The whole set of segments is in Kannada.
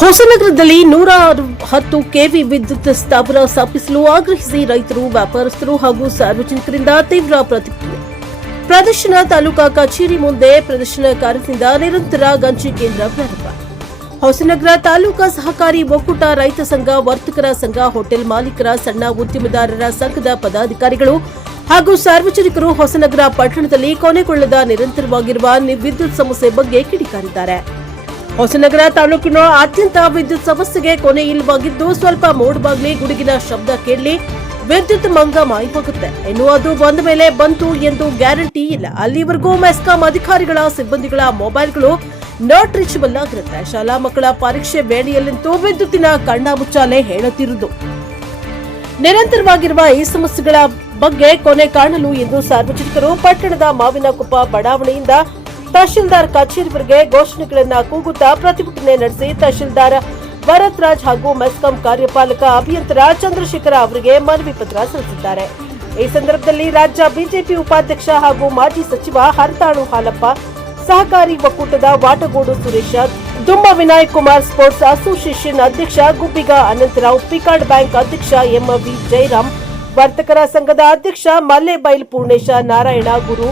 ಹೊಸನಗರದಲ್ಲಿ 110 ಕೆವಿ ವಿದ್ಯುತ್ ಸ್ಥಾವರ ಸ್ಥಾಪಿಸಲು ಆಗ್ರಹಿಸಿ ರೈತರು, ವ್ಯಾಪಾರಸ್ಥರು ಹಾಗೂ ಸಾರ್ವಜನಿಕರಿಂದ ತೀವ್ರ ಪ್ರತಿಭಟನೆ. ಪ್ರದರ್ಶನ ತಾಲೂಕಾ ಕಚೇರಿ ಮುಂದೆ ಪ್ರದರ್ಶನಕಾರರಿಂದ ನಿರಂತರ ಗಂಜಿ ಕೇಂದ್ರ ಪ್ರಾರಂಭ. ಹೊಸನಗರ ತಾಲೂಕಾ ಸಹಕಾರಿ ಒಕ್ಕೂಟ, ರೈತ ಸಂಘ, ವರ್ತಕರ ಸಂಘ, ಹೋಟೆಲ್ ಮಾಲೀಕರ, ಸಣ್ಣ ಉದ್ಯಮದಾರರ ಸಂಘದ ಪದಾಧಿಕಾರಿಗಳು ಹಾಗೂ ಸಾರ್ವಜನಿಕರು ಹೊಸನಗರ ಪಟ್ಟಣದಲ್ಲಿ ಕೊನೆಗೊಳ್ಳದ ನಿರಂತರವಾಗಿರುವ ವಿದ್ಯುತ್ ಸಮಸ್ಯೆ ಬಗ್ಗೆ ಕಿಡಿಕಾರಿದ್ದಾರೆ. ಹೊಸನಗರ ತಾಲೂಕಿನ ಅತ್ಯಂತ ವಿದ್ಯುತ್ ಸಮಸ್ಯೆಗೆ ಕೊನೆ ಇಲ್ಲವಾಗಿದ್ದು, ಸ್ವಲ್ಪ ಮೋಡವಾಗಲಿ, ಗುಡುಗಿನ ಶಬ್ದ ಕೇಳಲಿ, ವಿದ್ಯುತ್ ಮಂಗ ಮಾಯವಾಗುತ್ತೆ. ಇನ್ನು ಅದು ಬಂದ ಮೇಲೆ ಬಂತು ಎಂದು ಗ್ಯಾರಂಟಿ ಇಲ್ಲ. ಅಲ್ಲಿವರೆಗೂ ಮೆಸ್ಕಾಂ ಅಧಿಕಾರಿಗಳ, ಸಿಬ್ಬಂದಿಗಳ ಮೊಬೈಲ್ಗಳು ನಾಟ್ ರೀಚಬಲ್ ಆಗಿರುತ್ತೆ. ಶಾಲಾ ಮಕ್ಕಳ ಪರೀಕ್ಷೆ ವೇಳೆಯಲ್ಲಂತೂ ವಿದ್ಯುತ್ತಿನ ಕಣ್ಣಾಮುಚ್ಚಾಲೆ ಹೇಳುತ್ತಿರುವುದು. ನಿರಂತರವಾಗಿರುವ ಈ ಸಮಸ್ಯೆಗಳ ಬಗ್ಗೆ ಕೊನೆ ಕಾಣಲು ಎಂದು ಸಾರ್ವಜನಿಕರು ಪಟ್ಟಣದ ಮಾವಿನಕೊಪ್ಪ ಬಡಾವಣೆಯಿಂದ ತಹಶೀಲ್ದಾರ್ ಕಚೇರಿವರೆಗೆ ಘೋಷಣೆಗಳನ್ನು ಕೂಗುತ್ತಾ ಪ್ರತಿಭಟನೆ ನಡೆಸಿ ತಹಶೀಲ್ದಾರ್ ಭರತ್ ರಾಜ್ ಹಾಗೂ ಮೆಸ್ಕಾಂ ಕಾರ್ಯಪಾಲಕ ಅಭಿಯಂತರ ಚಂದ್ರಶೇಖರ ಅವರಿಗೆ ಮನವಿ ಪತ್ರ ಸಲ್ಲಿಸಿದ್ದಾರೆ. ಈ ಸಂದರ್ಭದಲ್ಲಿ ರಾಜ್ಯ ಬಿಜೆಪಿ ಉಪಾಧ್ಯಕ್ಷ ಹಾಗೂ ಮಾಜಿ ಸಚಿವ ಹರತಾಳು ಹಾಲಪ್ಪ, ಸಹಕಾರಿ ಒಕ್ಕೂಟದ ವಾಟಗೋಡು ಸುರೇಶ, ದುಮ್ಮ ವಿನಾಯಕ್ ಕುಮಾರ್, ಸ್ಪೋರ್ಟ್ಸ್ ಅಸೋಸಿಯೇಷನ್ ಅಧ್ಯಕ್ಷ ಗುಬ್ಬಿಗ ಅನಂತರಾವ್, ಪಿಕಾರ್ಡ್ ಬ್ಯಾಂಕ್ ಅಧ್ಯಕ್ಷ ಎಂವಿ ಜಯರಾಮ್, ವರ್ತಕರ ಸಂಘದ ಅಧ್ಯಕ್ಷ ಮಲ್ಲೆಬೈಲ್ ಪೂರ್ಣೇಶ, ನಾರಾಯಣ ಗುರು,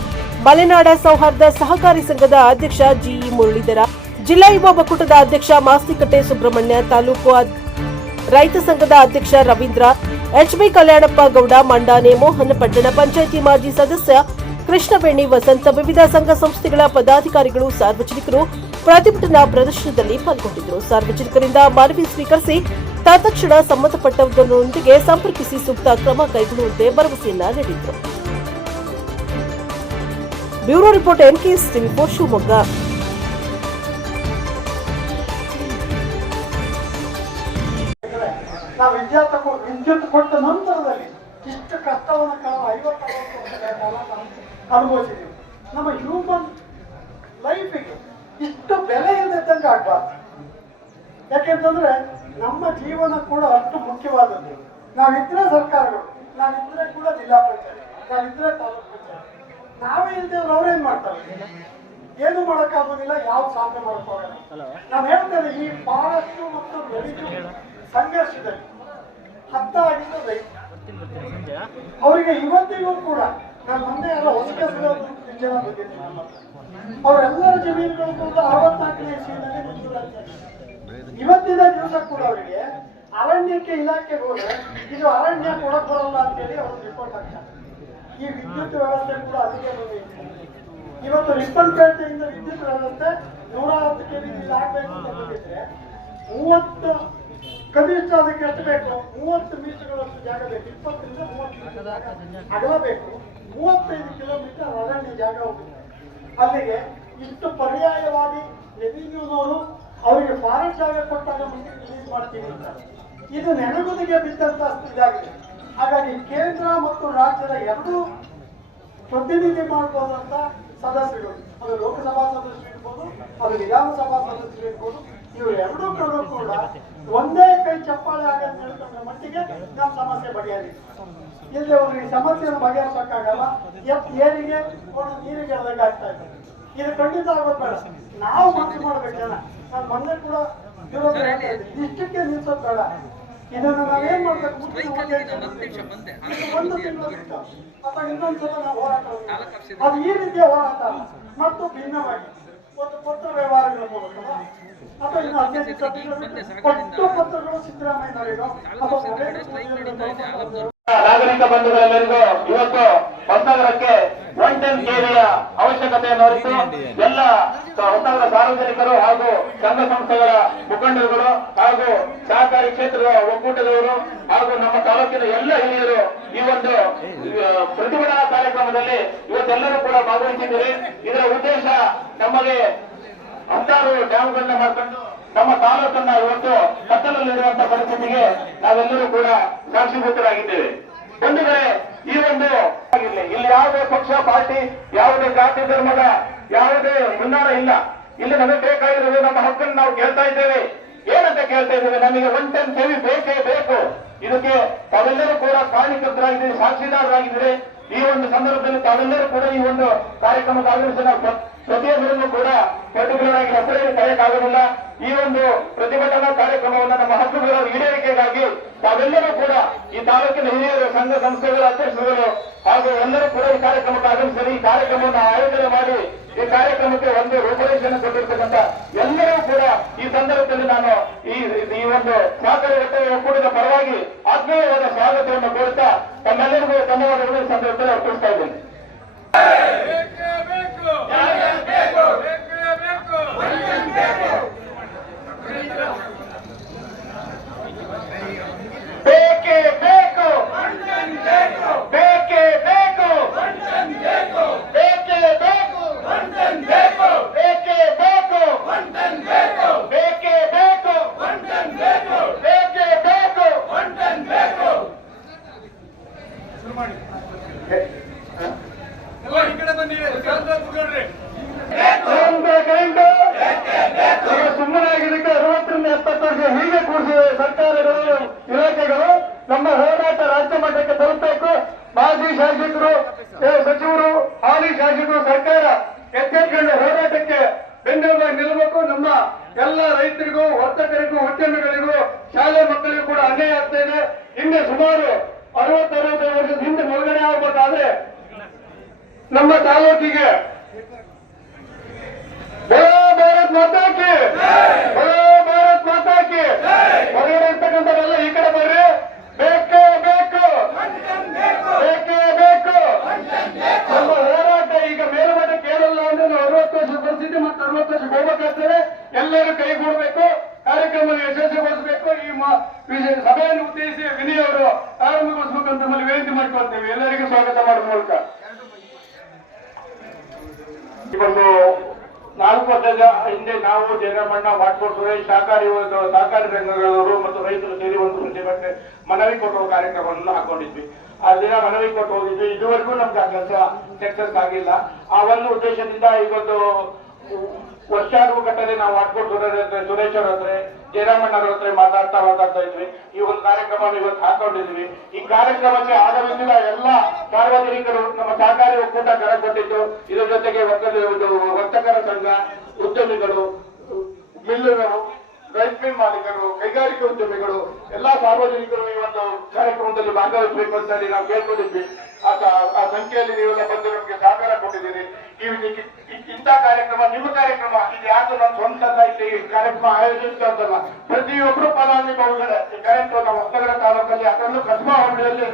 ಮಲೆನಾಡ ಸೌಹಾರ್ದ ಸಹಕಾರಿ ಸಂಘದ ಅಧ್ಯಕ್ಷ ಜಿಇ ಮುರಳೀಧರ, ಜಿಲ್ಲಾ ಯುವ ಒಕ್ಕೂಟದ ಅಧ್ಯಕ್ಷ ಮಾಸ್ತಿಕಟ್ಟೆ ಸುಬ್ರಹ್ಮಣ್ಯ, ತಾಲೂಕು ರೈತ ಸಂಘದ ಅಧ್ಯಕ್ಷ ರವೀಂದ್ರ, ಎಚ್ಬಿ ಕಲ್ಯಾಣಪ್ಪ ಗೌಡ, ಮಂಡಾನೆ ಮೋಹನ್, ಪಟ್ಟಣ ಪಂಚಾಯಿತಿ ಮಾಜಿ ಸದಸ್ಯ ಕೃಷ್ಣವೇಣಿ ವಸಂತ, ವಿವಿಧ ಸಂಘ ಸಂಸ್ಥೆಗಳ ಪದಾಧಿಕಾರಿಗಳು, ಸಾರ್ವಜನಿಕರು ಪ್ರತಿಭಟನಾ ಪ್ರದರ್ಶನದಲ್ಲಿ ಪಾಲ್ಗೊಂಡಿದ್ದರು. ಸಾರ್ವಜನಿಕರಿಂದ ಮನವಿ ಸ್ವೀಕರಿಸಿ ತತ್ಕ್ಷಣ ಸಂಬಂಧಪಟ್ಟವರೊಂದಿಗೆ ಸಂಪರ್ಕಿಸಿ ಸೂಕ್ತ ಕ್ರಮ ಕೈಗೊಳ್ಳುವಂತೆ ಭರವಸೆಯನ್ನ ನೀಡಿದರು. ಬ್ಯೂರೋ ರಿಪೋರ್ಟ್ ಎನ್ಕೆಎಸ್ ಟಿವಿ4 ಶಿವಮೊಗ್ಗ. ನಾವು ವಿದ್ಯುತ್ ಕೊಟ್ಟ ನಂತರದಲ್ಲಿ ಇಷ್ಟು ಕಷ್ಟವನ್ನು 50 ವರ್ಷಗಳ ಕಾಲ ಅನುಭವಿಸಿದ್ದೀವಿ. ನಮ್ಮ ಹ್ಯೂಮನ್ ಲೈಫಿಗೆ ಇಷ್ಟು ಬೆಲೆ ಇಲ್ಲದಂಗೆ ಆಗ್ಬಾರ್ದು. ಯಾಕೆಂತಂದ್ರೆ ನಮ್ಮ ಜೀವನ ಕೂಡ ಅಷ್ಟು ಮುಖ್ಯವಾದದ್ದು. ನಾವಿದ್ರೆ ಸರ್ಕಾರಗಳು, ನಾವಿದ್ರೆ ಕೂಡ ಜಿಲ್ಲಾ ಪಂಚಾಯತ್, ನಾವಿದ್ರೆ ತಾಲೂಕು ಪಂಚಾಯತ್, ನಾವೇ ಇಲ್ದೇವ್ರು ಅವ್ರೇನ್ ಮಾಡ್ತಾರೆ? ಏನು ಮಾಡೋಕ್ಕಾಗೋದಿಲ್ಲ, ಯಾವ ಸಾಧನೆ ಮಾಡೋಕ್ಕಾಗಲ್ಲ. ನಾನು ಹೇಳ್ತೇನೆ, ಈ ಬಹಳಷ್ಟು ಮತ್ತು ಬೆಳೆದು ಸಂಘರ್ಷದಲ್ಲಿ ಹತ್ತಾಗಿದ್ದು ರೈತ. ಅವರಿಗೆ ಇವತ್ತಿಗೂ ಕೂಡ ನಾನು ಮೊನ್ನೆ ಎಲ್ಲ ಹೊಸಕೆ ಜನ ಬಂದಿದ್ದೀನಿ. ಅವರೆಲ್ಲರ ಜಮೀನುಗಳು ಕೂಡ 64ನೇ ಇಸ್ವಿನಲ್ಲಿ ಮಂಜೂರಾತಿ. ಇವತ್ತಿನ ದಿವಸ ಕೂಡ ಅವರಿಗೆ ಅರಣ್ಯಕ್ಕೆ ಇಲಾಖೆಗೆ ಹೋದ್ರೆ ಇದು ಅರಣ್ಯ ಕೊಡಕ್ ಬರಲ್ಲ ಅಂತೇಳಿ ಅವರು ರಿಪೋರ್ಟ್ ಹಾಕ್ತಾರೆ. ಈ ವಿದ್ಯುತ್ ವ್ಯವಸ್ಥೆ ಕೂಡ ಅದಕ್ಕೆ ಬಂದಿದೆ. ಇವತ್ತು ರಿಪ್ಪನ್ಪೇಟೆಯಿಂದ ವಿದ್ಯುತ್ ವ್ಯವಸ್ಥೆ 110 ಕೆವಿ ಆಗಬೇಕು ಅಂತ ಬಂದಿದ್ರೆ 30 ಕನಿಷ್ಠ ಅದಕ್ಕೆ ಎಷ್ಟು ಬೇಕು? 30 ಮೀಟರ್ಗಳಷ್ಟು ಜಾಗ ಬೇಕು. 20ರಿಂದ 30 ಮೀಟರ್ ಜಾಗ ಅಗಲ ಬೇಕು. 35 ಕಿಲೋಮೀಟರ್ ಅರಣ್ಯ ಜಾಗ ಹೋಗುತ್ತೆ. ಅಲ್ಲಿಗೆ ಇಷ್ಟು ಪರ್ಯಾಯವಾಗಿ ರೆವಿನ್ಯೂನವರು ಅವರಿಗೆ ಫಾರೆಸ್ಟ್ ಜಾಗ ಕೊಟ್ಟಾಗ ರಿಲೀಸ್ ಮಾಡ್ತೀವಿ ಅಂತ ಇದು ನೆನಗುದಿಗೆ ಬಿದ್ದಂತ ಇದಾಗಿದೆ. ಹಾಗಾಗಿ ಕೇಂದ್ರ ಮತ್ತು ರಾಜ್ಯದ ಎರಡೂ ಪ್ರತಿನಿಧಿ ಮಾಡಬಹುದಂತ ಸದಸ್ಯರು, ಅದು ಲೋಕಸಭಾ ಸದಸ್ಯರು ಇರ್ಬೋದು, ಅದು ವಿಧಾನಸಭಾ ಸದಸ್ಯರು ಇರ್ಬೋದು, ಇವರು ಎರಡೂ ಕಡೆ ಕೂಡ ಒಂದೇ ಕೈ ಚಪ್ಪಾಳೆ ಆಗಂತ ಹೇಳ್ಕೊಂಡ್ರ ಮಟ್ಟಿಗೆ ನಮ್ಮ ಸಮಸ್ಯೆ ಬಗೆಹರಿಸಿ. ಇಲ್ಲಿ ಒಂದು ಈ ಸಮಸ್ಯೆಯನ್ನು ಬಗೆಹರಿಸಕ್ಕಾಗಲ್ಲ. ಏರಿಗೆ ನೀರಿಗೆ ಎಳೆದಂಗೆ ಆಗ್ತಾ ಇದೆ. ಇದು ಖಂಡಿತ ಆಗೋದು ಬೇಡ. ನಾವು ಮನಸ್ಸು ಮಾಡ್ಬೇಕು ಜನ. ನಾನು ಮೊನ್ನೆ ಕೂಡ ಇಷ್ಟಕ್ಕೆ ನಿಲ್ಸೋದು ಬೇಡ. ಇದನ್ನು ನಾವೇನ್ ಮಾಡ್ಬೇಕು? ಒಂದು ತಿಂಗಳು ಅಥವಾ ಇನ್ನೊಂದ್ಸಲ ನಾವು ಹೋರಾಟ, ಅದು ಈ ರೀತಿಯ ಹೋರಾಟ ಮತ್ತು ಭಿನ್ನವಾಗಿ ಒಂದು ಪತ್ರ ವ್ಯವಹಾರಗಳ ಮೂಲಕ ಅಥವಾ ಇನ್ನು 15 ಪಟ್ಟು ಪತ್ರಗಳು ಸಿದ್ದರಾಮಯ್ಯನವರಿಗೂ ಅಥವಾ ನಾಗರಿಕ ಬಂಧುಗಳೆಲ್ಲರಿಗೂ ಇವತ್ತು ಹೊಸನಗರಕ್ಕೆ 110 ಕೆವಿಯ ಅವಶ್ಯಕತೆಯನ್ನು ಅರಿತು ಎಲ್ಲ ಹೊಸನಗರ ಸಾರ್ವಜನಿಕರು ಹಾಗೂ ಸಂಘ ಸಂಸ್ಥೆಗಳ ಮುಖಂಡರುಗಳು ಹಾಗೂ ಸಹಕಾರಿ ಕ್ಷೇತ್ರದ ಒಕ್ಕೂಟದವರು ಹಾಗೂ ನಮ್ಮ ತಾಲೂಕಿನ ಎಲ್ಲ ಹಿರಿಯರು ಈ ಒಂದು ಪ್ರತಿಭಟನಾ ಕಾರ್ಯಕ್ರಮದಲ್ಲಿ ಇವತ್ತೆಲ್ಲರೂ ಕೂಡ ಭಾಗವಹಿಸಿದ್ದೀರಿ. ಇದರ ಉದ್ದೇಶ ನಮಗೆ 16 ಡ್ಯಾಮ್ಗಳನ್ನ ಮಾಡ್ಕೊಂಡು ನಮ್ಮ ತಾಲೂಕನ್ನ ಇವತ್ತು ಕತ್ತಲಲ್ಲಿರುವಂತಹ ಪರಿಸ್ಥಿತಿಗೆ ನಾವೆಲ್ಲರೂ ಕೂಡ ಸಾಕ್ಷೀಭೂತರಾಗಿದ್ದೇವೆ. ಒಂದು ವೇಳೆ ಈ ಒಂದು ಇಲ್ಲಿ ಯಾವುದೇ ಪಕ್ಷ, ಪಾರ್ಟಿ, ಯಾವುದೇ ಜಾತಿ, ಧರ್ಮದ ಯಾವುದೇ ಮುನ್ನಾರ ಇಲ್ಲ. ಇಲ್ಲಿ ನಮಗೆ ಬೇಕಾಗಿರೋದು ನಮ್ಮ ಹಕ್ಕನ್ನು ನಾವು ಕೇಳ್ತಾ ಇದ್ದೇವೆ. ಏನಂತ ಕೇಳ್ತಾ ಇದ್ದೇವೆ? ನಮಗೆ 110 ಕೆವಿ ಬೇಕೇ ಬೇಕು. ಇದಕ್ಕೆ ತಾವೆಲ್ಲರೂ ಕೂಡ ಕಾರಣಕರ್ತರಾಗಿದ್ದೀರಿ, ಸಾಕ್ಷಿದಾರರಾಗಿದ್ದೀರಿ. ಈ ಒಂದು ಸಂದರ್ಭದಲ್ಲಿ ತಾವೆಲ್ಲರೂ ಕೂಡ ಈ ಒಂದು ಕಾರ್ಯಕ್ರಮದ ಆಗಮಿಸಿ ನಾವು ಪ್ರತಿಯೊಬ್ಬರನ್ನು ಕೂಡ ಪರ್ಟಿಕ್ಯುಲರ್ ಆಗಿ ಹೆಸರಲ್ಲಿ ಕರೆಯಕ್ಕಾಗುವುದಿಲ್ಲ. ಈ ಒಂದು ಪ್ರತಿಭಟನಾ ಕಾರ್ಯಕ್ರಮವನ್ನು ನಮ್ಮ ಹಕ್ಕುಗಳ ಈಡೇರಿಕೆಗಾಗಿ ತಾವೆಲ್ಲರೂ ಕೂಡ ಈ ತಾಲೂಕಿನ ಹಿರಿಯರು, ಸಂಘ ಸಂಸ್ಥೆಗಳ ಅಧ್ಯಕ್ಷರುಗಳು ಹಾಗೂ ಎಲ್ಲರೂ ಕೂಡ ಈ ಕಾರ್ಯಕ್ರಮಕ್ಕೆ ಆಗಮಿಸಿ ಈ ಕಾರ್ಯಕ್ರಮವನ್ನು ಆಯೋಜನೆ ಮಾಡಿ ಈ ಕಾರ್ಯಕ್ರಮಕ್ಕೆ ಒಂದು ರೂಪರೇಷೆಯನ್ನು ಕೊಟ್ಟಿರ್ತಕ್ಕಂಥ ಎಲ್ಲರೂ ಕೂಡ ಈ ಸಂದರ್ಭದಲ್ಲಿ ನಾನು ಈ ಒಂದು ಸಹಕಾರಿ ಒಕ್ಕೂಟದ ಪರವಾಗಿ ಆತ್ಮೀಯವಾದ ಸ್ವಾಗತವನ್ನು ಕೋರುತ್ತಾ ತಮ್ಮೆಲ್ಲರಿಗೂ ಧನ್ಯವಾದಗಳು ಈ ಸಂದರ್ಭದಲ್ಲಿ ಅರ್ಪಿಸ್ತಾ ಇದ್ದೇನೆ. ಬೇಕೇ ಬೇಕು, ಬೇಕೇ ಬೇಕು, ಬೇಕೇ ಬೇಕು, ಬೇಕೇ ಬೇಕು, ಬೇಕೇ ಬೇಕು, ಬೇಕೇ ಬೇಕು. ಸುಮ್ಮನಾಗಿದ್ದಕ್ಕೆ 60ರಿಂದ 70 ವರ್ಷ ಹೀಗೆ ಕೂಡಿಸಿವೆ ಸರ್ಕಾರಗಳು, ಇಲಾಖೆಗಳು. ನಮ್ಮ ಹೋರಾಟ ರಾಜ್ಯ ಮಟ್ಟಕ್ಕೆ ತಲುಪಬೇಕು. ಮಾಜಿ ಶಾಸಕರು, ಸಚಿವರು, ಹಾಲಿ ಶಾಸಕರು, ಸರ್ಕಾರ ಎಚ್ಚೆತ್ತುಕೊಂಡು ಹೋರಾಟಕ್ಕೆ ಬೆನ್ನೆಲುಬಾಗಿ ನಿಲ್ಲಬೇಕು. ನಮ್ಮ ಎಲ್ಲ ರೈತರಿಗೂ, ವರ್ತಕರಿಗೂ, ಉದ್ಯಮಿಗಳಿಗೂ, ಶಾಲೆ ಮಕ್ಕಳಿಗೂ ಕೂಡ ಅನ್ಯಾಯ ಆಗ್ತಾ ಇದೆ. ಹಿಂದೆ ಸುಮಾರು 60-65 ವರ್ಷದ ಹಿಂದೆ ಮುಳುಗಡೆ ಆಗಬೇಕಾದ್ರೆ ನಮ್ಮ ತಾಲೂಕಿಗೆ ಬೋಲೋ ಭಾರತ್ ಮಾತಾ ಕಿ, ಬೋಲೋ ಭಾರತ್ ಮಾತಾ ಕಿ. ಹೊರಗಡೆ ಇರ್ತಕ್ಕಂಥವರೆಲ್ಲ ಈ ಕಡೆ ಬರ್ರಿ. ಬೇಕೇ ಬೇಕು, ಬೇಕೇ ಬೇಕು. ನಮ್ಮ ಹೋರಾಟ ಈಗ ಮೇಲ್ಮಟ್ಟಕ್ಕೆ ಕೇಳಲ್ಲ ಅಂದ್ರೆ ನಾವು 60 ವರ್ಷದ ಪರಿಸ್ಥಿತಿ ಮತ್ತು 60 ವರ್ಷಕ್ಕೆ ಹೋಗಬೇಕಾಗ್ತದೆ. ಎಲ್ಲರೂ ಕೈಗೂಡಬೇಕು, ಕಾರ್ಯಕ್ರಮ ಯಶಸ್ವಿಗೊಳಿಸಬೇಕು. ಈ ಸಭೆಯನ್ನು ಉದ್ದೇಶಿಸಿ ವಿನಯ್ ಅವರು ಪ್ರಾರಂಭಗೊಳಿಸಬೇಕಂತ ನಮ್ಮಲ್ಲಿ ವಿನಂತಿ ಮಾಡ್ಕೊಳ್ತೇವೆ. ಎಲ್ಲರಿಗೂ ಸ್ವಾಗತ ಮಾಡುವ ಮೂಲಕ ಇವತ್ತು 4 ವರ್ಷದ ಹಿಂದೆ ನಾವು ಜಯರಾಮಣ್ಣ ವಾಟ್ಕೋಡ್ರೆ ಸಹಕಾರಿ ರಂಗಗಳವರು ಮತ್ತು ರೈತರು ಸೇರಿ ಒಂದು ಪ್ರತಿಭಟನೆ ಮನವಿ ಕೊಟ್ಟುವ ಕಾರ್ಯಕ್ರಮವನ್ನು ಹಾಕೊಂಡಿದ್ವಿ. ಆ ದಿನ ಮನವಿ ಕೊಟ್ಟು ಹೋಗಿದ್ವಿ. ಇದುವರೆಗೂ ನಮ್ಗೆ ಆ ಕೆಲಸ ಸಕ್ಸಸ್ ಆಗಿಲ್ಲ. ಆ ಒಂದು ಉದ್ದೇಶದಿಂದ ಇವತ್ತು ವರ್ಷಾನುಗಟ್ಟಲೆ ನಾವು ವಾಟ್ಕೋಡ್ ಸುರೇಶ್ ಅವ್ರ ಹತ್ರ, ಜಯರಾಮಣ್ಣವ್ರ ಹತ್ರ ಮಾತಾಡ್ತಾ ಇದ್ವಿ. ಈ ಒಂದು ಕಾರ್ಯಕ್ರಮ ಇವತ್ತು ಹಾಕೊಂಡಿದ್ವಿ. ಈ ಕಾರ್ಯಕ್ರಮಕ್ಕೆ ಆಗಮಿಸಿದ ಎಲ್ಲ ಸಾರ್ವಜನಿಕರು, ನಮ್ಮ ಸಹಕಾರಿ ಒಕ್ಕೂಟ ಕರೆ ಕೊಟ್ಟಿದ್ದು, ಇದರ ಜೊತೆಗೆ ವರ್ತಕರ ಸಂಘ, ಉದ್ಯಮಿಗಳು, ಮಿಲ್ಲುಗಳು, ರೈಸ್ ಮಿಲ್ ಮಾಲೀಕರು, ಕೈಗಾರಿಕೆ ಉದ್ಯಮಿಗಳು, ಎಲ್ಲಾ ಸಾರ್ವಜನಿಕರು ಈ ಒಂದು ಕಾರ್ಯಕ್ರಮದಲ್ಲಿ ಭಾಗವಹಿಸಬೇಕು ಅಂತ ಹೇಳಿ ನಾವು ಕೇಳ್ಕೊಂಡಿದ್ವಿ. ಆ ಸಂಖ್ಯೆಯಲ್ಲಿ ನೀವೆಲ್ಲ ಬಂದು ನಮಗೆ ಸಹಕಾರ ಕೊಟ್ಟಿದ್ದೀರಿ. ಇಂಥ ಕಾರ್ಯಕ್ರಮ, ನಿಮ್ಮ ಕಾರ್ಯಕ್ರಮ ಇದು ಯಾವುದು ನನ್ನ ಸ್ವಂತ ಇಲ್ಲಿ ಕಾರ್ಯಕ್ರಮ ಆಯೋಜಿಸಿದ್ದಲ್ಲ. ಪ್ರತಿಯೊಬ್ಬರು ಫಲಾನುಭವಿಗಳೇ. ಈ ಕರೆಂಟ್ ನಮ್ಮ ಹೊಸನಗರ ತಾಲೂಕಲ್ಲಿ, ಅದರಲ್ಲೂ ಕಸ್ಬಾ ಹೋಬಳಿಯಲ್ಲಿ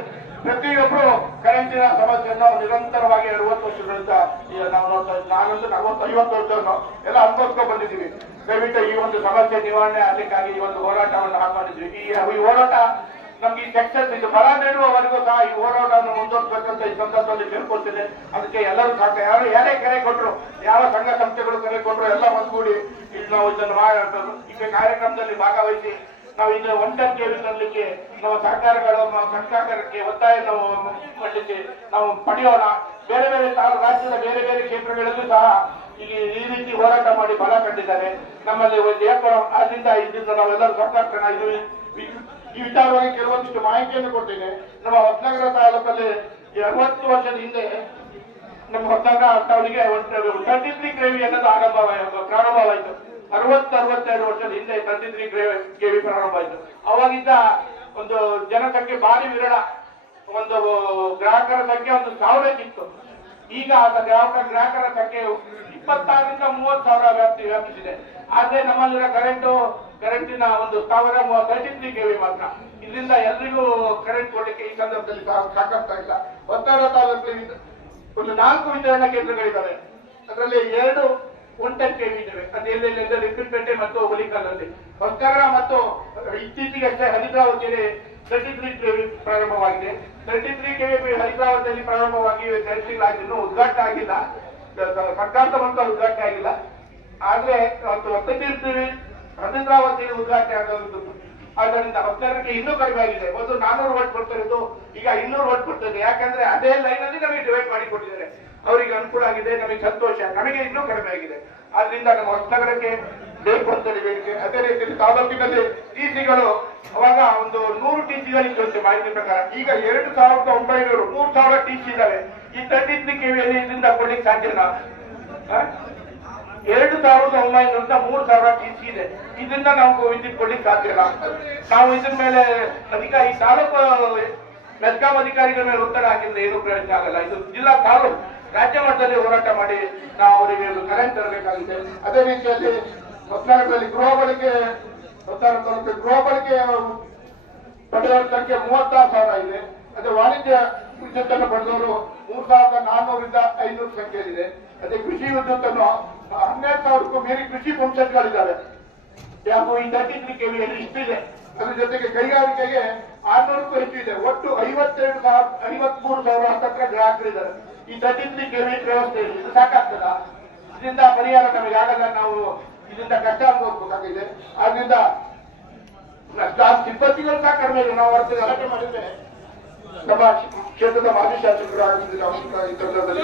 ಪ್ರತಿಯೊಬ್ಬರು ಕರೆಂಟಿನ ಸಮಸ್ಯೆಯನ್ನು ನಿರಂತರವಾಗಿ 60 ವರ್ಷಗಳಿಂದ ನಾವು ನೋಡ್ತಾ ಇದ್ದೀವಿ. ನಾನಂತೂ 40-50 ವರ್ಷವನ್ನು ಎಲ್ಲ ಅನುಭವಿಸ್ಕೊಂಡು ಬಂದಿದ್ದೀವಿ. ದಯವಿಟ್ಟು ಈ ಒಂದು ಸಮಸ್ಯೆ ನಿವಾರಣೆ ಆಗಲಿಕ್ಕಾಗಿ ಈ ಒಂದು ಹೋರಾಟವನ್ನು ಹಾಕೊಂಡಿದ್ವಿ. ಈ ಹೋರಾಟ ನಮ್ಗೆ ಈ ಸಕ್ಸಸ್, ಇದು ಫಲ ನೀಡುವವರೆಗೂ ಸಹ ಈ ಹೋರಾಟವನ್ನು ಮುಂದುವರಿಸಬೇಕಂತ ಈ ಸಂದರ್ಭದಲ್ಲಿ ಕೇಳ್ಕೊಳ್ತಿದೆ. ಅದಕ್ಕೆ ಎಲ್ಲರೂ ಸಾಕ, ಯಾರೇ ಕರೆ ಕೊಟ್ಟರು, ಯಾವ ಸಂಘ ಸಂಸ್ಥೆಗಳು ಕರೆ ಕೊಟ್ಟರು, ಎಲ್ಲ ಒಂದ್ಗೂಡಿ ಇಲ್ಲಿ ನಾವು ಇದನ್ನು ಈ ಕಾರ್ಯಕ್ರಮದಲ್ಲಿ ಭಾಗವಹಿಸಿ ನಾವು ಈಗ 1 ಟನ್ ಕೆವಿ ತರಲಿಕ್ಕೆ ನಾವು ಸರ್ಕಾರಕ್ಕೆ ಒತ್ತಾಯ ನಾವು ಮಾಡಲಿಕ್ಕೆ ನಾವು ಪಡೆಯೋಣ. ಬೇರೆ ಬೇರೆ ರಾಜ್ಯದ ಬೇರೆ ಬೇರೆ ಕ್ಷೇತ್ರಗಳಲ್ಲೂ ಸಹ ಈ ರೀತಿ ಹೋರಾಟ ಮಾಡಿ ಫಲ ಕಂಡಿದ್ದಾರೆ. ನಮ್ಮಲ್ಲಿ ಇದರಿಂದ ನಾವೆಲ್ಲರೂ ಸರ್ಕಾರ ಈ ವಿಚಾರವಾಗಿ ಕೆಲವೊಂದಿಷ್ಟು ಮಾಹಿತಿಯನ್ನು ಕೊಡ್ತೇನೆ. ನಮ್ಮ ಹೊಸನಗರ ತಾಲೂಕಲ್ಲಿ 60 ವರ್ಷದ ಹಿಂದೆ ನಮ್ಮ ಹೊಸನಗರ ಟೌನಿಗೆ 33 ಕೆವಿ ಅನ್ನೋದು ಪ್ರಾರಂಭವಾಯಿತು. 60-62 ವರ್ಷದ ಹಿಂದೆ 33 ಕೆವಿ ಪ್ರಾರಂಭ ಆಯಿತು. ಅವಾಗಿದ್ದ ಒಂದು ಜನಸಂಖ್ಯೆ ಭಾರಿ ವಿರಳ. ಒಂದು ಗ್ರಾಹಕರ ಸಂಖ್ಯೆ 1,000 ಇತ್ತು. ಈಗ ಗ್ರಾಹಕರ ಸಂಖ್ಯೆ 26ರಿಂದ 30,000 ವ್ಯಾಪಿಸಿದೆ. ಆದ್ರೆ ನಮ್ಮಲ್ಲಿರೋ ಕರೆಂಟಿನ ಒಂದು ಸ್ಥಾವರ 33 ಕೆವಿ ಮಾತ್ರ. ಇದರಿಂದ ಎಲ್ರಿಗೂ ಕರೆಂಟ್ ಕೊಡಲಿಕ್ಕೆ ಈ ಸಂದರ್ಭದಲ್ಲಿ ಸಾಕಾಗ್ತಾ ಇಲ್ಲ. ಹೊಸನಗರ ತಾಲೂಕಲ್ಲಿ ಒಂದು 4 ವಿತರಣಾ ಕೇಂದ್ರಗಳಿದ್ದಾವೆ. ಅದರಲ್ಲಿ 2 1 ಟನ್ ಕೆವಿ ಇದ್ದಾವೆ. ಅದು ಎಲ್ಲೆಲ್ಲಿ ರಿಪ್ಪನ್ಪೇಟೆ ಮತ್ತು ಹುಲಿಕಲ್ಲಲ್ಲಿ. ಹೊಸನಗರ ಮತ್ತು ಇತ್ತೀಚೆಗಷ್ಟೇ ಹರಿದ್ರಾವತಿಯಲ್ಲಿ 33 ಕೆವಿ ಪ್ರಾರಂಭವಾಗಿದೆ. 33 ಕೆವಿ ಹರಿದ್ರಾವತಿಯಲ್ಲಿ ಪ್ರಾರಂಭವಾಗಿ 2 ತಿಂಗಳಾಗಿದ್ದು ಉದ್ಘಾಟನೆ ಆಗಿಲ್ಲ, ಸರ್ಕಾರದ ಮೂಲಕ ಉದ್ಘಾಟನೆ ಆಗಿಲ್ಲ. ಆದ್ರೆ ಹರಿದ್ರಾವತಿಯಲ್ಲಿ ಉದ್ಘಾಟನೆ ಆಗೋದು. ಆದ್ದರಿಂದ ಹೊಸನಗರಕ್ಕೆ ಇನ್ನೂ ಕಡಿಮೆ ಆಗಿದೆ. ಒಂದು 400 ವಾಟ್ ಬರ್ತಿರೋದು ಈಗ 200 ವಾಟ್ ಬರ್ತದೆ. ಯಾಕಂದ್ರೆ ಅದೇ ಲೈನ್ ಅಲ್ಲಿ ನಮಗೆ ಡಿವೈಡ್ ಮಾಡಿ ಕೊಟ್ಟಿದ್ದಾರೆ. ಅವರಿಗೆ ಅನುಕೂಲ ಆಗಿದೆ, ನಮಗೆ ಸಂತೋಷ. ನಮಗೆ ಇನ್ನೂ ಕಡಿಮೆ ಆಗಿದೆ. ಆದ್ರಿಂದ ನಮ್ಮ ಹೊಸನಗರಕ್ಕೆ ಬೇಕು ಅಂತ ಬೇಡಿಕೆ. ಅದೇ ರೀತಿ ತಾಲೂಕಿನಲ್ಲಿ ಟಿಸಿಗಳು ಅವಾಗ ಒಂದು 100 ಟಿಸಿಗಳಿತ್ತು ಮಾಹಿತಿ ಪ್ರಕಾರ. ಈಗ 2,900 3,000 ಟಿಸಿ ಇದಾವೆ. ಈ 33 ಕೆವಿಯಲ್ಲಿ ಇದರಿಂದ ಕೊಡ್ಲಿಕ್ಕೆ ಸಾಧ್ಯನಾ? 2900 3000 ಟಿಸಿ ಇದೆ. ಇದನ್ನ ನಾವು ವಿದ್ಯುತ್ ಕೊಡ್ಲಿಕ್ಕೆ ಸಾಧ್ಯ ಇಲ್ಲ. ನಾವು ಇದ್ರ ಮೇಲೆ ಅಧಿಕಾರಿ ತಾಲೂಕು ಮೆಸ್ಕಾಂ ಅಧಿಕಾರಿಗಳ ಮೇಲೆ ಒತ್ತಡ ಹಾಕಿದ್ರೆ ಏನು ಪ್ರಯೋಜನ ಆಗಲ್ಲ. ಇದು ಜಿಲ್ಲಾ ತಾಲೂಕು ರಾಜ್ಯ ಮಟ್ಟದಲ್ಲಿ ಹೋರಾಟ ಮಾಡಿ ನಾವು ಅವರಿಗೆ ಕರೆಂಟ್ ತರಬೇಕಾಗಿದೆ. ಅದೇ ರೀತಿಯಲ್ಲಿ ಹೊಸನಗರದಲ್ಲಿ ಗೃಹ ಬಳಕೆ ಪಡೆಯುವ ಸಂಖ್ಯೆ 36,000 ಇದೆ. ಅದೇ ವಾಣಿಜ್ಯ ವಿದ್ಯುತ್ ಅನ್ನು ಪಡೆದವರು 3,400ರಿಂದ 500 ಸಂಖ್ಯೆಯಲ್ಲಿದೆ. ಅದೇ ಕೃಷಿ ವಿದ್ಯುತ್ ಅನ್ನು 12,000ಕ್ಕೂ ಮೀರಿ ಕೃಷಿ ಪಂಪ್ಸೆಟ್ಗಳಿದ್ದಾವೆ. ಯಾಕೋ ಈ 33 ಕೆವಿಯಲ್ಲಿ ಇಷ್ಟಿದೆ. ಅದ್ರ ಜೊತೆಗೆ ಕೈಗಾರಿಕೆಗೆ 600ಕ್ಕೂ ಹೆಚ್ಚು ಇದೆ. ಒಟ್ಟು 53,000 ಹತ್ತತ್ರ ಗ್ರಾಹಕರಿದ್ದಾರೆ. ಈ 33 ಕೆವಿ ವ್ಯವಸ್ಥೆ ಇದು ಸಾಕಾಗ್ತದ? ಇದರಿಂದ ಪರಿಹಾರ ನಮಗೆ ಆಗಲ್ಲ. ನಾವು ಇದರಿಂದ ಕಷ್ಟ ಅನುಭವಿಸಬೇಕಾಗಿದೆ. ಆದ್ರಿಂದ ಸಿಬ್ಬಂದಿಗಳು ಸಹ ಕಡಿಮೆ ಇದೆ. ನಾವು ಅರ್ಥ ಗಲಾಟೆ ಮಾಡಿದ್ರೆ ನಮ್ಮ ಕ್ಷೇತ್ರದ ಮಾಜಿ ಶಾಸಕರು ಆಗಿದ್ದಿಲ್ಲ. ಈ ಸಂದರ್ಭದಲ್ಲಿ